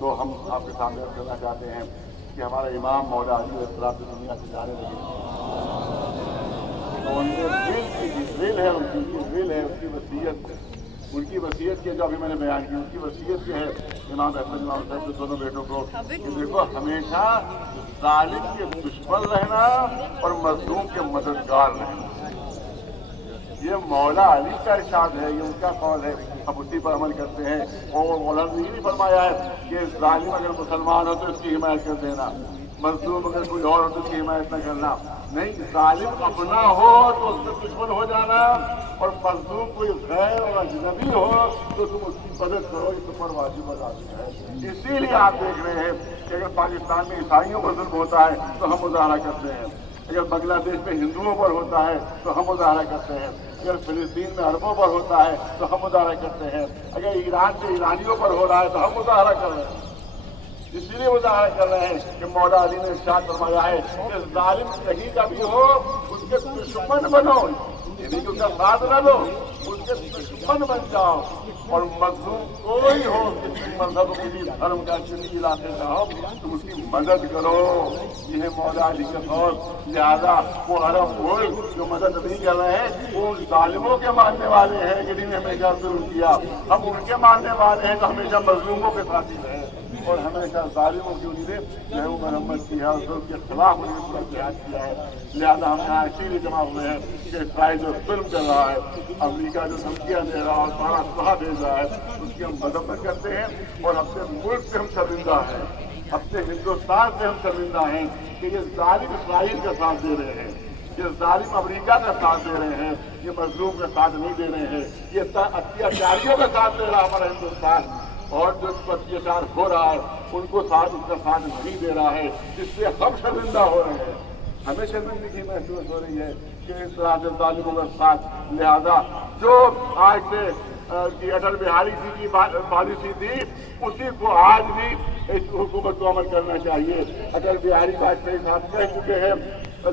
تو ہم آپ کے سامنے کرنا چاہتے ہیں کہ ہمارا امام مولا علی علیہ السلام کی دنیا سے جانے لگے، تو ان کے دل ہے، ان کی وصیت، ان کی وصیت کے جو ابھی میں نے بیان کی، ان کی وصیت یہ ہے امام احمد امام صاحب کے دونوں بیٹوں کو کہ دیکھو ہمیشہ ظالم کے دشمن رہنا اور مظلوم کے مددگار رہنا. یہ مولا علی کا ارشاد ہے، یہ ان کا قول ہے، ہم اسی پر عمل کرتے ہیں. اور مولانا نے یہ بھی فرمایا ہے کہ ظالم اگر مسلمان ہو تو اس کی حمایت کر دینا، مظلوم اگر کوئی اور ہو تو اس کی حمایت نہ کرنا. نہیں، ظالم اپنا ہو تو اس کا دشمن ہو جانا، اور مظلوم کوئی غیر اور اجنبی ہو تو تم اس کی مدد کرو، یہ تم پر واجب لازم ہے. اسی لیے آپ دیکھ رہے ہیں کہ اگر پاکستان میں عیسائیوں پر ظلم ہوتا ہے تو ہم مظاہرہ کرتے ہیں، اگر بنگلہ دیش میں ہندوؤں پر ہوتا ہے تو ہم مظاہرہ کرتے ہیں، اگر فلسطین میں عربوں پر ہوتا ہے تو ہم مظاہرہ کرتے ہیں، اگر ایران کے ایرانیوں پر ہو رہا ہے تو ہم مظاہرہ کر رہے ہیں. اسی لیے مظاہرہ کر رہے ہیں کہ مولا علی نے ارشاد فرمایا ہے کہ ظالم کہیں کا بھی ہو اس کے دشمن بنو، یعنی کہ اس کا ساتھ نہ دو، اس کے دشمن بن جاؤ. اور مظلوم کوئی ہو، کسی مذہب کسی دھرم کا کسی علاقے کا ہو، تم اس کی مدد کرو. یہ ہے مولا علی کا قول. لہٰذا وہ عرب ملک جو مدد نہیں کر رہے ہیں وہ ان ظالموں کے ماننے والے ہیں جنہوں نے ہمیشہ ظلم کیا. ہم ان کے ماننے والے ہیں تو ہمیشہ مظلوموں کے ساتھی رہے اور ہمیشہ ظالموں کی انہیں جو ہے وہ مرمت کی ہے اور ظلم کے خلاف انہیں پورا جہاد کیا ہے. لہٰذا ہم یہاں اسی لیے جمع ہوئے ہیں کہ اسرائیل جو ظلم کر رہا ہے، امریکہ جو دھمکیاں دے رہا ہے اور سارا سہا بھیج رہا ہے، اس کی ہم مذمت کرتے ہیں. اور اپنے ملک سے ہم شرمندہ ہیں، اپنے ہندوستان سے ہم شرمندہ ہیں کہ یہ ظالم اسرائیل کا ساتھ دے رہے ہیں، یہ ظالم امریکہ کا ساتھ دے رہے ہیں، یہ مظلوم کا ساتھ نہیں دے رہے ہیں، یہ اتیاچاریوں کا ساتھ دے رہا ہمارا ہندوستان. اور جو اتیاچار ہو رہا ہے ان کو ساتھ ان کا ساتھ نہیں دے رہا ہے، جس سے ہم شرمندہ ہو رہے ہیں. ہمیں شرمندگی محسوس ہو رہی ہے کہ اس طرح سے ظالموں کا ساتھ. لہذا جو آج سے اٹل بہاری جی کی پالیسی تھی اسی کو آج بھی اس حکومت کو عمل کرنا چاہیے. اٹل بہاری واجپئی صاحب کہہ چکے ہیں،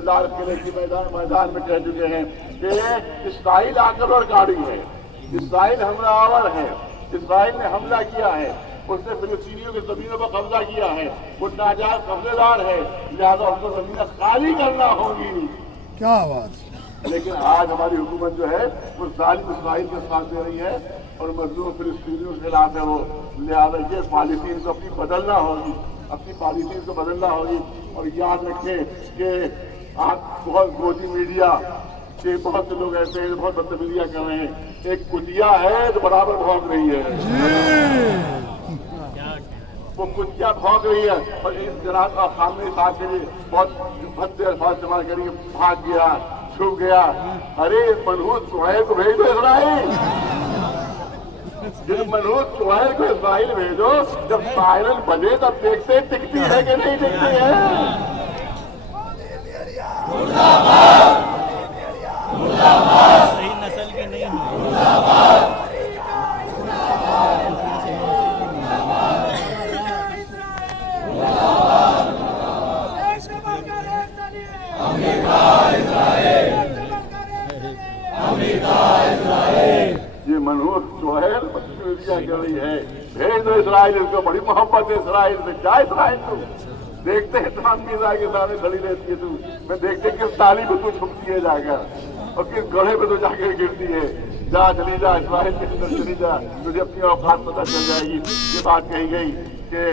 لال قلعے کی میدان میں کہہ چکے ہیں کہ اسرائیل آکر اور گاڑی ہے، اسرائیل حملہ آور ہے، اسرائیل نے حملہ کیا ہے، اس نے فلسطینیوں کی زمینوں پر قبضہ کیا ہے، وہ ناجائز قبضے دار ہے، لہٰذا ان کو زمینیں خالی کرنا ہوگی. کیا بات. لیکن آج ہماری حکومت جو ہے وہ ظالم اسرائیل کے ساتھ دے رہی ہے اور مظلوم فلسطینیوں کے خلاف ہے وہ. لہٰذا یہ پالیسی ان کو اپنی بدلنا ہوگی، اپنی پالیسی کو بدلنا ہوگی. اور یاد رکھیں کہ آپ بہت گودی میڈیا کہ بہت سے لوگ ایسے ہیں جو بہت بدتمیزیاں کر رہے ہیں. ایک کتیا ہے جو برابر بھونک رہی ہے، وہ کتیا بھونک رہی ہے اور اس جناب کا سامنے صاحب کے لیے بہت بھدے الفاظ استعمال کریے، بھاگ گیا، چھپ گیا. ارے منحوس شعیب کو بھیج دو اسرائیل، جب منحوس شعیب کو اسرائیل بھیجو، جب سائرن بجے تب دیکھتے ٹکتی ہے کہ نہیں ٹکتی ہے. صحیح نسل کی نہیں ہے. یہ منحوس شعیب بدتمیزیاں کر رہی ہے، بھیج دو اسرائیل. اس کو بڑی محبت ہے اسرائیل سے. کیا اسرائیل تم دیکھتے ہیں تمام میزا کے سامنے کھڑی رہتی ہے، تو میں دیکھتے کس تالی پہ تو چھپتی ہے جا کر اور کس گڑھے پہ تو جا کر گرتی ہے. جا چلی جا اسرائیل کے اندر چلی جا، تجھے اپنی اوقات پتہ چل جائے گی. یہ بات کہی گئی کہ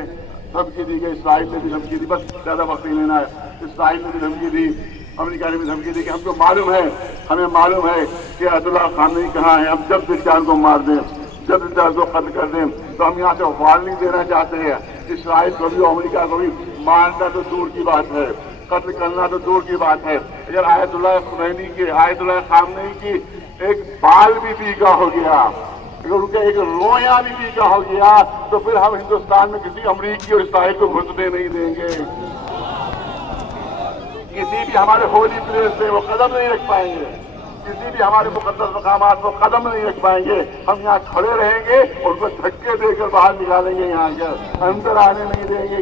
دھمکی دی گئی، اسرائیل نے بھی دھمکی دی. بس زیادہ وقت نہیں لینا ہے. اسرائیل نے بھی دھمکی دی، امریکہ نے بھی دھمکی دی کہ ہم کو معلوم ہے، ہمیں معلوم ہے کہ آیت اللہ خامنئی کہاں ہے. ہم جب بھی چاہیں کو مار دیں، جب بھی چاہیں کو قتل کر دیں. تو ہم یہاں سے وارننگ دینا چاہتے ہیں اسرائیل کو بھی، امریکہ کو بھی. مارنا تو دور کی بات ہے، قتل کرنا تو دور کی بات ہے. اگر آیت اللہ خمینی کی، آیت اللہ خامنئی کی ایک بال بھی پیکا ہو گیا، اگر ان کا ایک رویاں بھی پیکا ہو گیا، تو پھر ہم ہندوستان میں کسی امریکی اور اسرائیل کو گھسنے نہیں دیں گے. کسی بھی ہمارے ہولی پلیس پہ وہ قدم نہیں رکھ پائیں گے، کسی بھی ہمارے مقدس مقامات کو قدم نہیں رکھ پائیں گے. ہم یہاں کھڑے رہیں گے اور ان کو دھکے دے کر باہر نکالیں گے، یہاں کر اندر آنے نہیں دیں گے.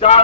4